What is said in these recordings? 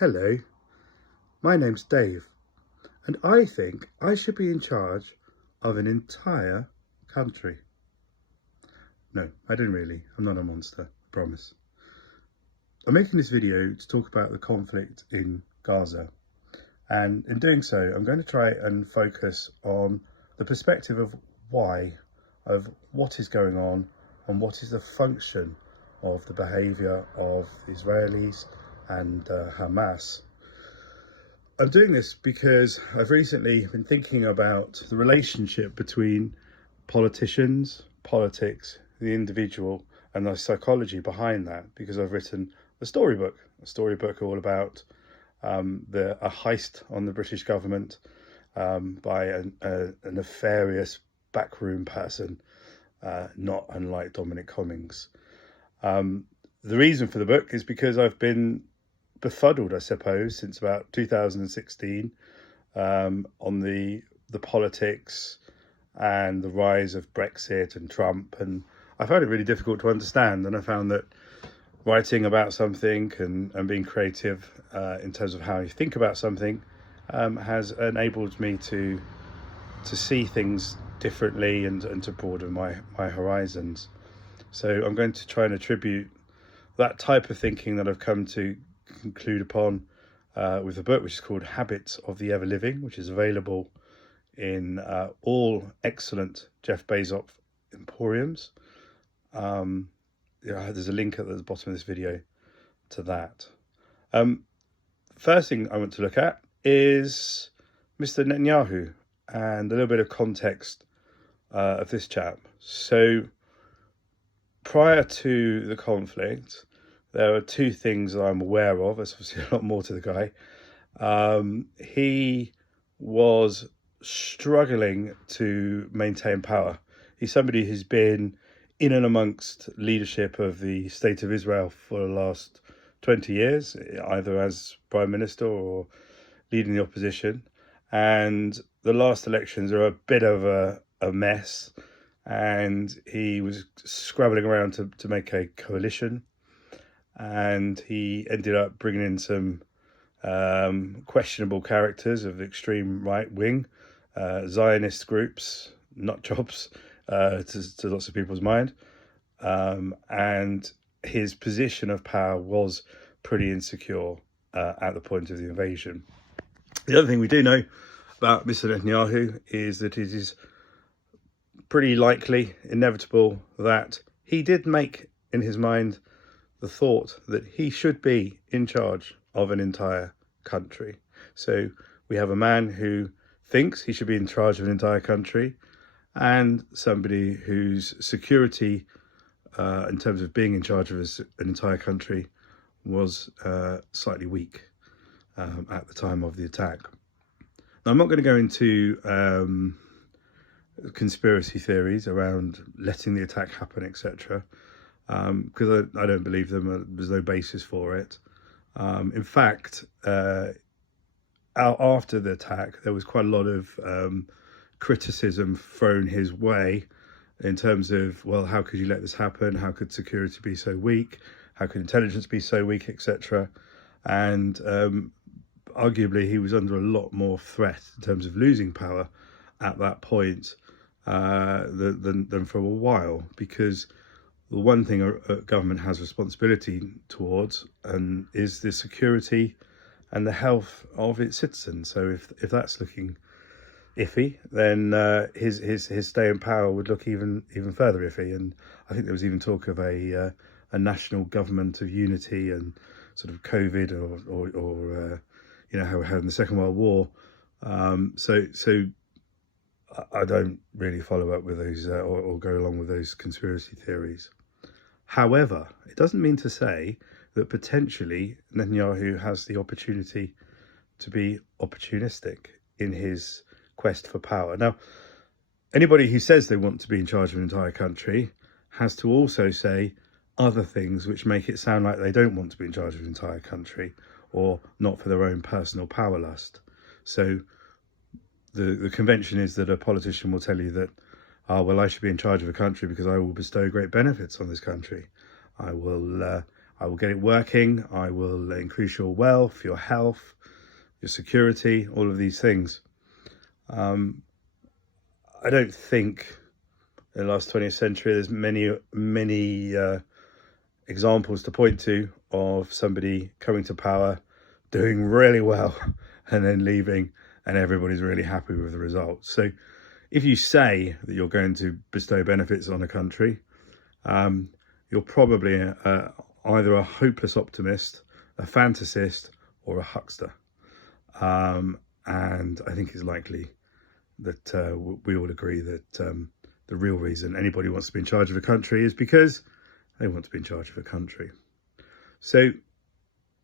Hello, my name's Dave, and I think I should be in charge of an entire country. No, I don't really. I'm not a monster, I promise. I'm making this video to talk about the conflict in Gaza, and in doing so, I'm going to try and focus on the perspective of why, of what is going on, and what is the function of the behaviour of the Israelis and Hamas. I'm doing this because I've recently been thinking about the relationship between politicians, politics, the individual, and the psychology behind that, because I've written a storybook all about a heist on the British government by a nefarious backroom person, not unlike Dominic Cummings. The reason for the book is because I've been befuddled, I suppose, since about 2016 on the politics and the rise of Brexit and Trump, and I found it really difficult to understand. And I found that writing about something and being creative in terms of how you think about something has enabled me to see things differently and to broaden my horizons. So I'm going to try and attribute that type of thinking that I've come to conclude upon with a book which is called Habits of the Ever Living, which is available in all excellent Jeff Bezos emporiums. There's a link at the bottom of this video to that. First thing I want to look at is Mr. Netanyahu and a little bit of context of this chap. So prior to the conflict, there are two things that I'm aware of. There's obviously a lot more to the guy. He was struggling to maintain power. He's somebody who's been in and amongst leadership of the State of Israel for the last 20 years, either as Prime Minister or leading the opposition. And the last elections are a bit of a mess. And he was scrabbling around to make a coalition. And he ended up bringing in some questionable characters of the extreme right wing, Zionist groups, nut jobs to lots of people's mind. And his position of power was pretty insecure at the point of the invasion. The other thing we do know about Mr. Netanyahu is that it is pretty likely, inevitable, that he did make in his mind the thought that he should be in charge of an entire country. So we have a man who thinks he should be in charge of an entire country, and somebody whose security in terms of being in charge of an entire country was slightly weak at the time of the attack. Now, I'm not going to go into conspiracy theories around letting the attack happen, etc., because I don't believe them. There's no basis for it. In fact, after the attack, there was quite a lot of criticism thrown his way in terms of, well, how could you let this happen? How could security be so weak? How could intelligence be so weak, etc.? And arguably, he was under a lot more threat in terms of losing power at that point than for a while, because the one thing a government has responsibility towards and is the security and the health of its citizens. So if that's looking iffy, then his stay in power would look even further iffy. And I think there was even talk of a national government of unity and sort of COVID or how we had in the Second World War. So I don't really follow up with those or go along with those conspiracy theories. However, it doesn't mean to say that potentially Netanyahu has the opportunity to be opportunistic in his quest for power. Now, anybody who says they want to be in charge of an entire country has to also say other things which make it sound like they don't want to be in charge of an entire country, or not for their own personal power lust. So the convention is that a politician will tell you that, well, I should be in charge of a country because I will bestow great benefits on this country. I will I will get it working. I will increase your wealth, your health, your security, all of these things. I don't think in the last 20th century there's many examples to point to of somebody coming to power, doing really well, and then leaving, and everybody's really happy with the results. So if you say that you're going to bestow benefits on a country, you're probably either a hopeless optimist, a fantasist, or a huckster. And I think it's likely that we all agree that the real reason anybody wants to be in charge of a country is because they want to be in charge of a country. So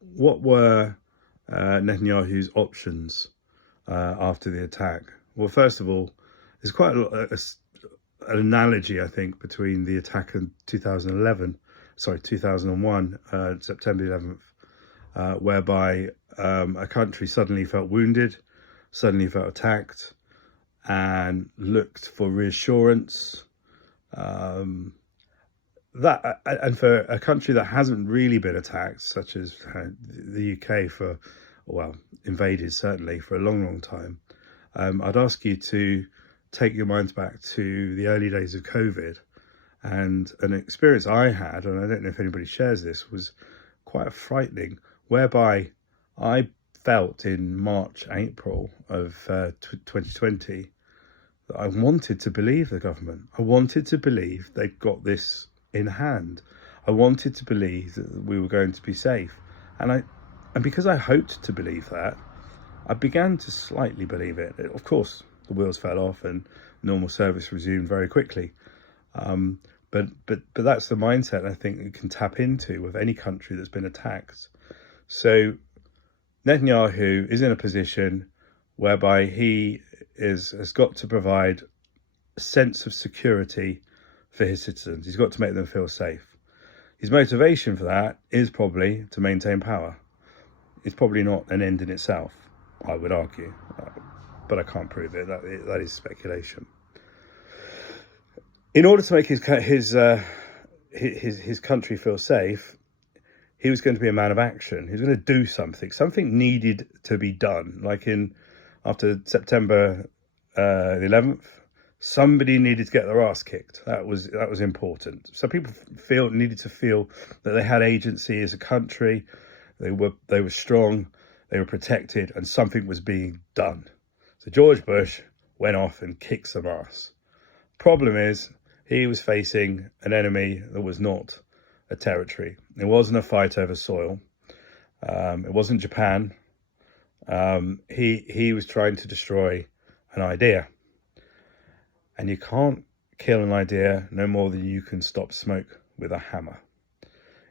what were Netanyahu's options after the attack? Well, first of all, there's quite an analogy, I think, between the attack in 2001, September 11th, whereby a country suddenly felt wounded, suddenly felt attacked, and looked for reassurance. And for a country that hasn't really been attacked, such as the UK invaded certainly for a long time, I'd ask you to take your minds back to the early days of COVID. And an experience I had, and I don't know if anybody shares this, was quite frightening, whereby I felt in March, April of 2020 that I wanted to believe the government. I wanted to believe they'd got this in hand. I wanted to believe that we were going to be safe. And because I hoped to believe that, I began to slightly believe it. Of course, the wheels fell off and normal service resumed very quickly. But that's the mindset I think you can tap into with any country that's been attacked. So Netanyahu is in a position whereby he has got to provide a sense of security for his citizens. He's got to make them feel safe. His motivation for that is probably to maintain power. It's probably not an end in itself, I would argue, but I can't prove it. That is speculation. In order to make his country feel safe, he was going to be a man of action. He was going to do something. Something needed to be done. Like after September the 11th, somebody needed to get their ass kicked. That was important. So people needed to feel that they had agency as a country. They were strong. They were protected, and something was being done. So George Bush went off and kicked some ass. Problem is, he was facing an enemy that was not a territory. It wasn't a fight over soil. It wasn't Japan. He was trying to destroy an idea. And you can't kill an idea no more than you can stop smoke with a hammer.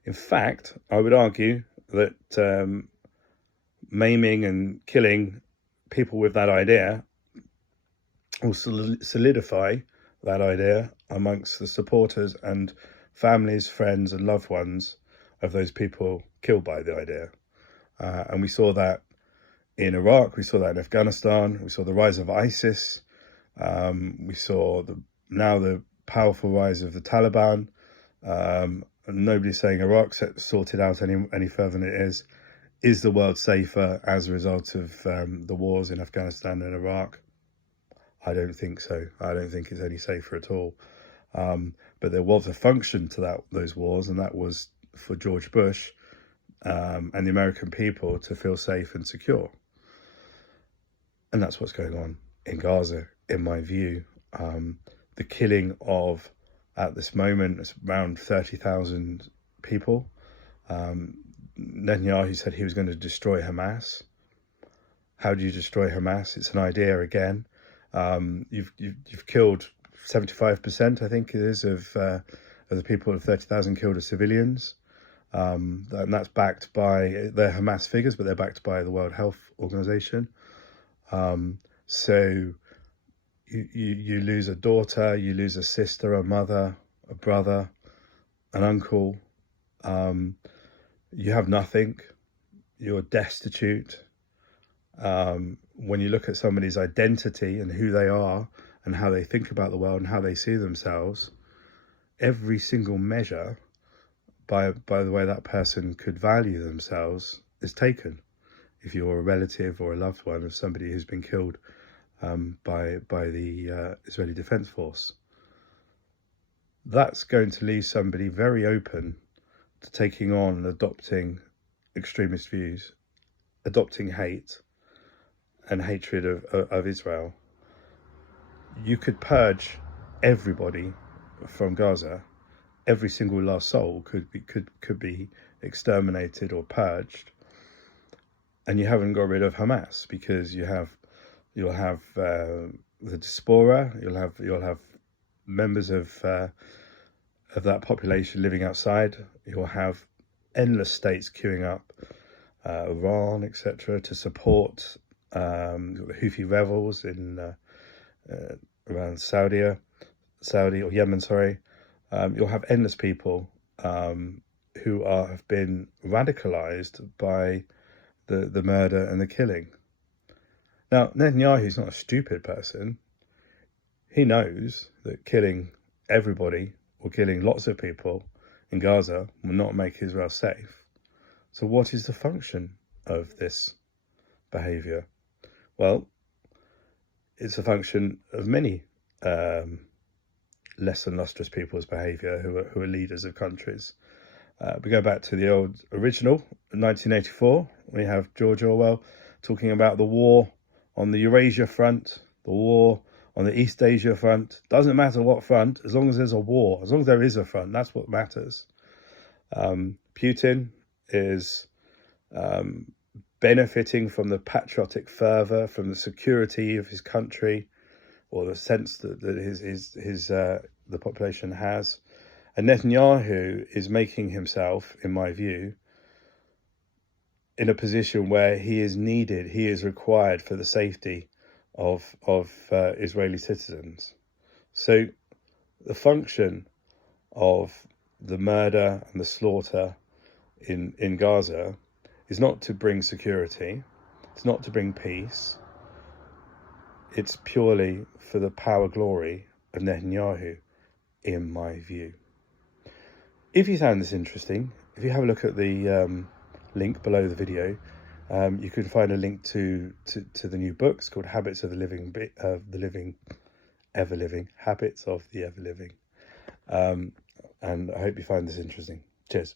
In fact, I would argue that maiming and killing people with that idea will solidify that idea amongst the supporters and families, friends and loved ones of those people killed by the idea. And we saw that in Iraq, we saw that in Afghanistan, we saw the rise of ISIS, we saw the powerful rise of the Taliban. And nobody's saying Iraq's sorted out any further than it is. Is the world safer as a result of the wars in Afghanistan and Iraq? I don't think so. I don't think it's any safer at all. But there was a function to those wars, and that was for George Bush and the American people to feel safe and secure. And that's what's going on in Gaza, in my view. The killing of, at this moment, it's around 30,000 people. Netanyahu said he was going to destroy Hamas. How do you destroy Hamas? It's an idea again. You've killed 75%, I think it is, of the people of 30,000 killed as civilians. And that's backed by their Hamas figures, but they're backed by the World Health Organization. So you lose a daughter, you lose a sister, a mother, a brother, an uncle. You have nothing. You're destitute. When you look at somebody's identity and who they are and how they think about the world and how they see themselves, every single measure by the way that person could value themselves is taken. If you're a relative or a loved one of somebody who's been killed by the Israeli Defense Force, that's going to leave somebody very open to taking on and adopting extremist views, adopting hate and hatred of Israel. You could purge everybody from Gaza. Every single last soul could be exterminated or purged, and you haven't got rid of Hamas, because you'll have the diaspora, you'll have members of that population living outside. You'll have endless states queuing up, Iran, etc., to support the Houthi rebels in around Saudi or Yemen. You'll have endless people who have been radicalized by the murder and the killing. Now, Netanyahu's not a stupid person. He knows that killing everybody or killing lots of people in Gaza will not make Israel safe. So what is the function of this behaviour? Well, it's a function of many less than lustrous people's behaviour who are leaders of countries. We go back to the old original, 1984. We have George Orwell talking about the war on the Eurasia front, the war on the East Asia front. Doesn't matter what front, as long as there's a war, as long as there is a front, that's what matters. Putin is benefiting from the patriotic fervour, from the security of his country, or the sense that the population has. And Netanyahu is making himself, in my view, in a position where he is needed, he is required for the safety of Israeli citizens. So the function of the murder and the slaughter in Gaza is not to bring security, it's not to bring peace, it's purely for the power glory of Netanyahu, in my view. If you found this interesting, if you have a look at the link below the video, you can find a link to the new book. It's called Habits of the Living, Ever-Living, Habits of the Ever-Living. And I hope you find this interesting. Cheers.